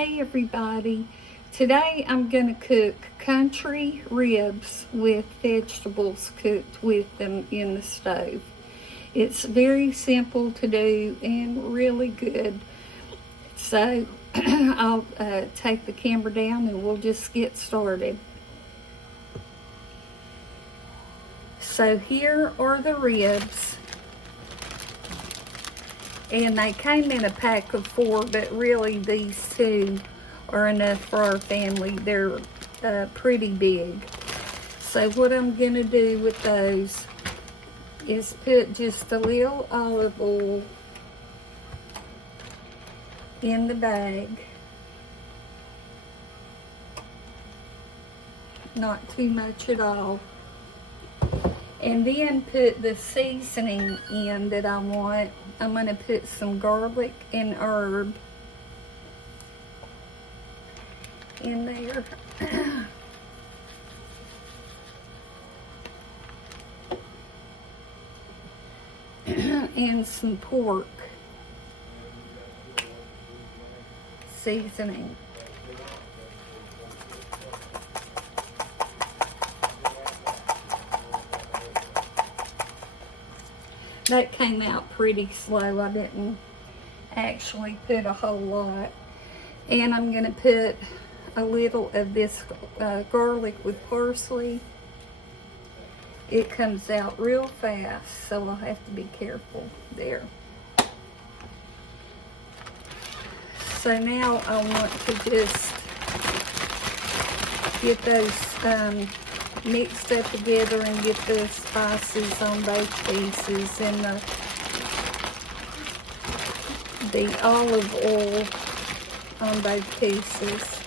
Hey everybody, today I'm going to cook country ribs with vegetables cooked with them in the stove. It's very simple to do and really good. So I'll take the camera down and we'll just get started. So here are the ribs. And they came in a pack of 4, but really these 2 are enough for our family. They're pretty big. So what I'm going to do with those is put just a little olive oil in the bag. Not too much at all. And then put the seasoning in that I want. I'm going to put some garlic and herb in there. And some pork seasoning. That came out pretty slow. I didn't actually put a whole lot. And I'm going to put a little of this garlic with parsley. It comes out real fast, so I'll have to be careful there. So now I want to just get those mixed up together and get the spices on both pieces and the olive oil on both pieces.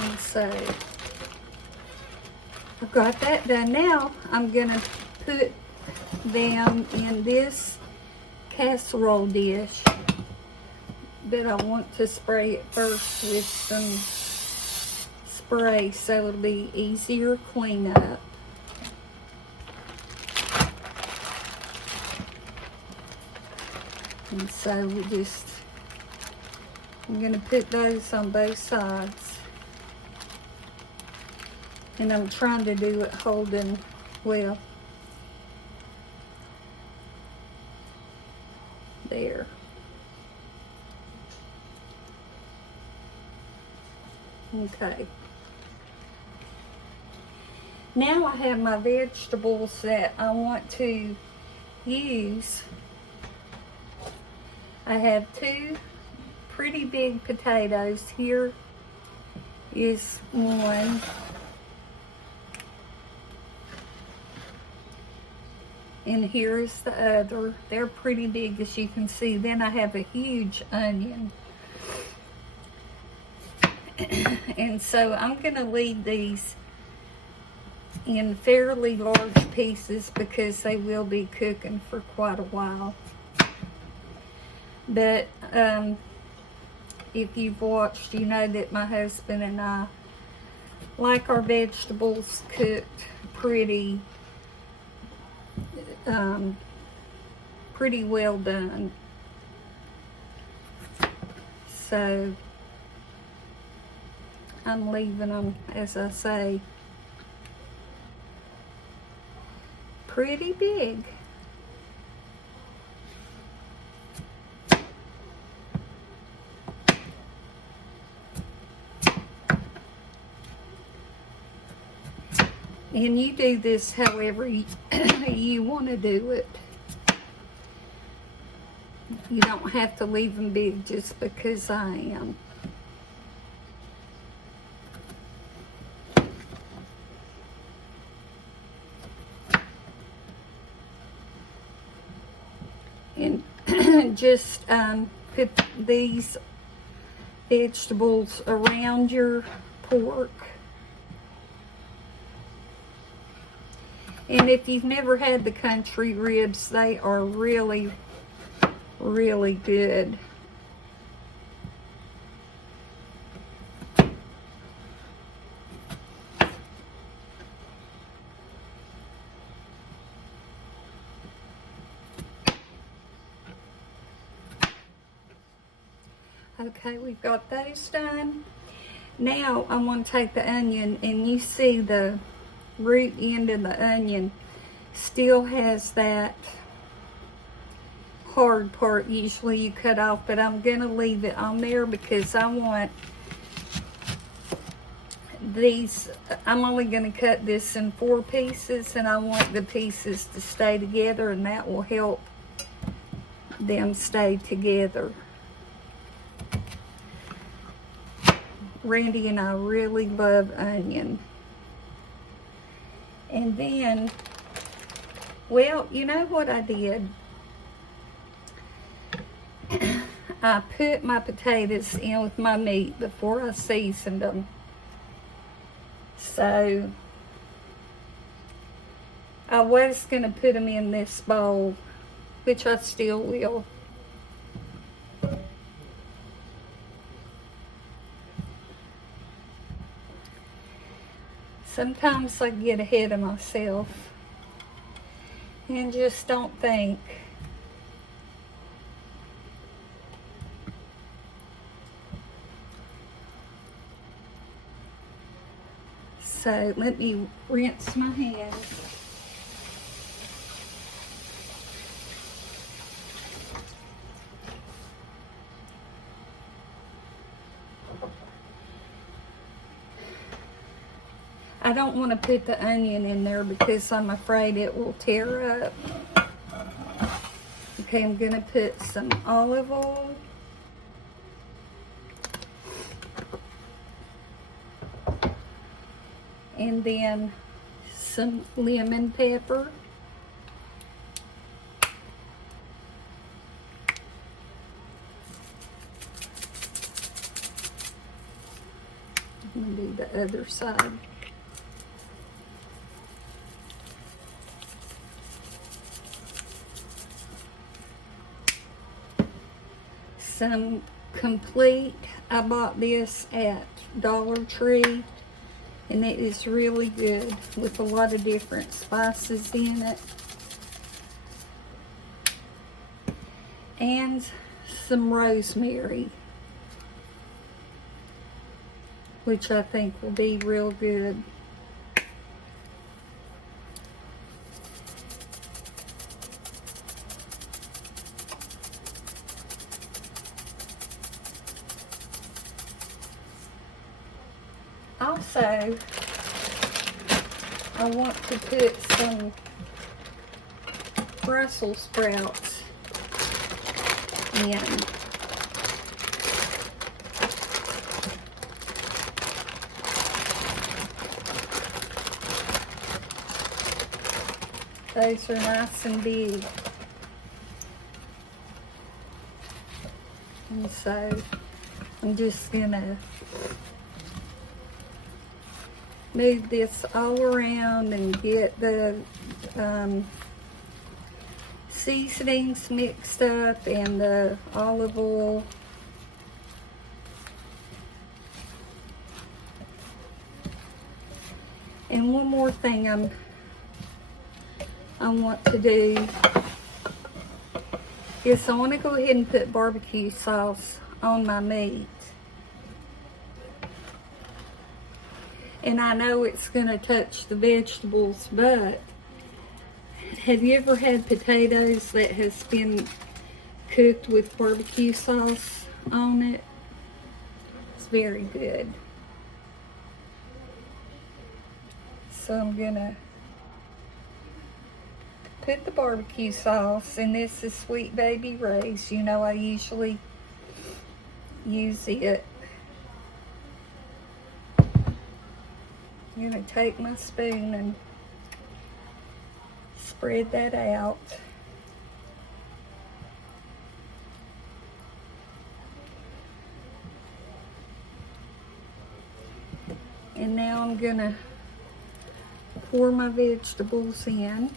And so I've got that done. Now I'm going to put them in this casserole dish. But I want to spray it first with some spray so it'll be easier cleanup. And so I'm going to put those on both sides. And I'm trying to do it holding well. There. Okay. Now I have my vegetables that I want to use. I have 2 pretty big potatoes. Here is one. And here is the other. They're pretty big, as you can see. Then I have a huge onion. And so I'm going to leave these in fairly large pieces because they will be cooking for quite a while. But if you've watched, you know that my husband and I like our vegetables cooked pretty well done. So I'm leaving them, as I say, pretty big. And you do this however you want to do it. You don't have to leave them big just because I am. And just put these vegetables around your pork. And if you've never had the country ribs, they are really, really good. Okay, we've got those done. Now I'm going to take the onion, and you see the root end of the onion still has that hard part usually you cut off, but I'm going to leave it on there because I want these, I'm only going to cut this in 4 pieces, and I want the pieces to stay together, and that will help them stay together. Randy and I really love onion. And then, well, you know what I did? I put my potatoes in with my meat before I seasoned them. So, I was going to put them in this bowl, which I still will. Sometimes I get ahead of myself and just don't think. So let me rinse my hands. I don't want to put the onion in there because I'm afraid it will tear up. Okay, I'm going to put some olive oil. And then some lemon pepper. I'm going to do the other side. Some complete, I bought this at Dollar Tree, and it is really good with a lot of different spices in it. And some rosemary, which I think will be real good. Also, I want to put some Brussels sprouts in. Those are nice and big. And so I'm just gonna move this all around and get the seasonings mixed up and the olive oil. And one more thing I want to do is I want to go ahead and put barbecue sauce on my meat. And I know it's going to touch the vegetables, but have you ever had potatoes that has been cooked with barbecue sauce on it? It's very good. So I'm going to put the barbecue sauce, and this is Sweet Baby Ray's. You know I usually use it. I'm going to take my spoon and spread that out. And now I'm going to pour my vegetables in.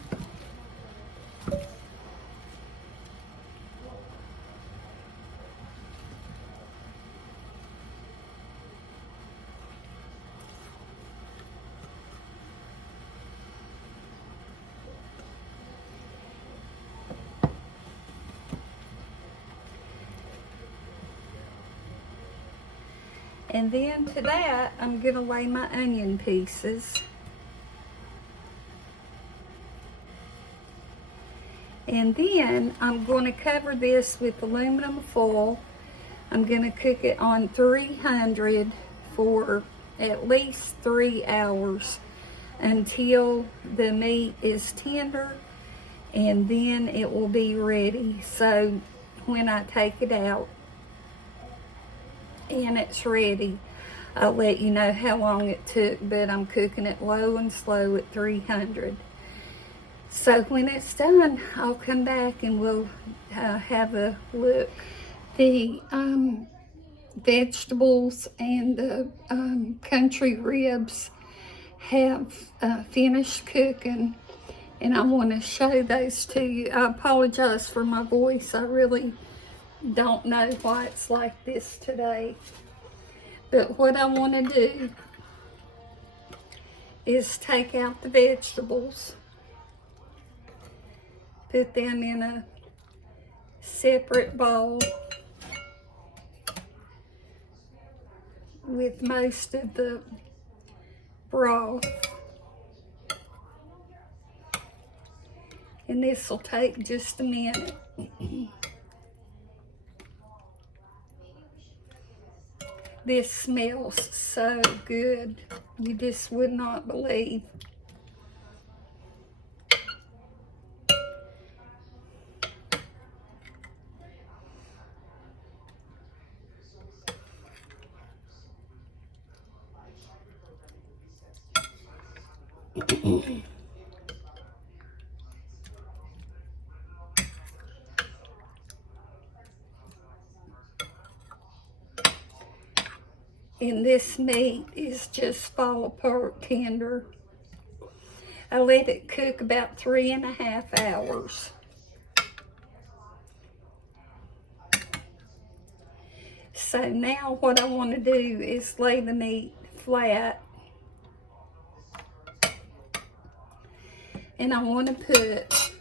And then to that, I'm gonna lay my onion pieces. And then I'm gonna cover this with aluminum foil. I'm gonna cook it on 300 for at least 3 hours until the meat is tender, and then it will be ready. So when I take it out and it's ready, I'll let you know how long it took, but I'm cooking it low and slow at 300. So when it's done, I'll come back and we'll have a look. The vegetables and the country ribs have finished cooking, and I want to show those to you. I apologize for my voice. I really don't know why it's like this today. But what I want to do is take out the vegetables, put them in a separate bowl with most of the broth. And this will take just a minute. This smells so good. You just would not believe. And this meat is just fall apart tender. I let it cook about 3.5 hours. So now what I want to do is lay the meat flat. And I want to put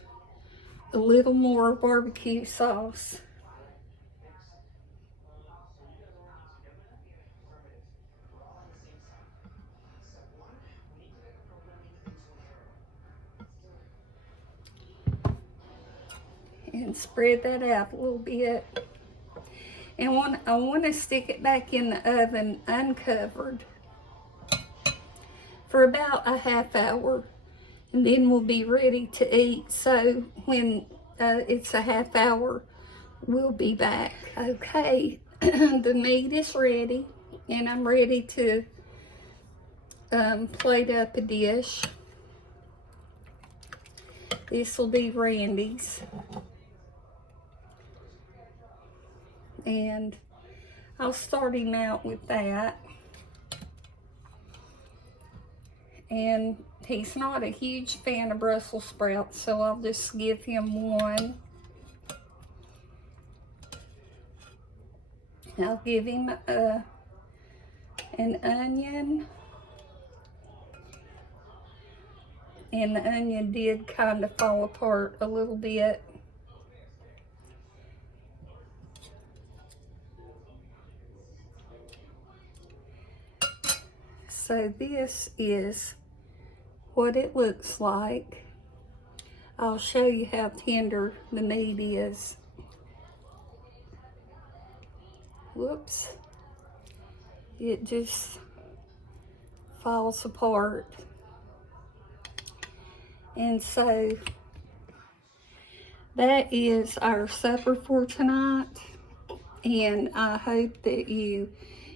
a little more barbecue sauce. And spread that out a little bit. And I want to stick it back in the oven uncovered for about a half hour. And then we'll be ready to eat. So when it's a half hour, we'll be back. Okay, the meat is ready, and I'm ready to plate up a dish. This will be Randy's. And I'll start him out with that. And he's not a huge fan of Brussels sprouts, so I'll just give him one. I'll give him an onion. And the onion did kind of fall apart a little bit. So this is what it looks like. I'll show you how tender the meat is. Whoops. It just falls apart. And so that is our supper for tonight. And I hope that you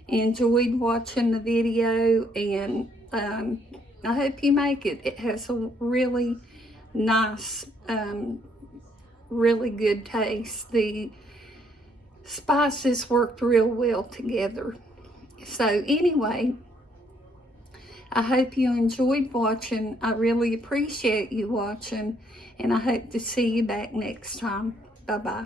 enjoyed watching the video, and I hope you make it. It has a really nice, really good taste. The spices worked real well together. So anyway, I hope you enjoyed watching. I really appreciate you watching, and I hope to see you back next time. Bye-bye.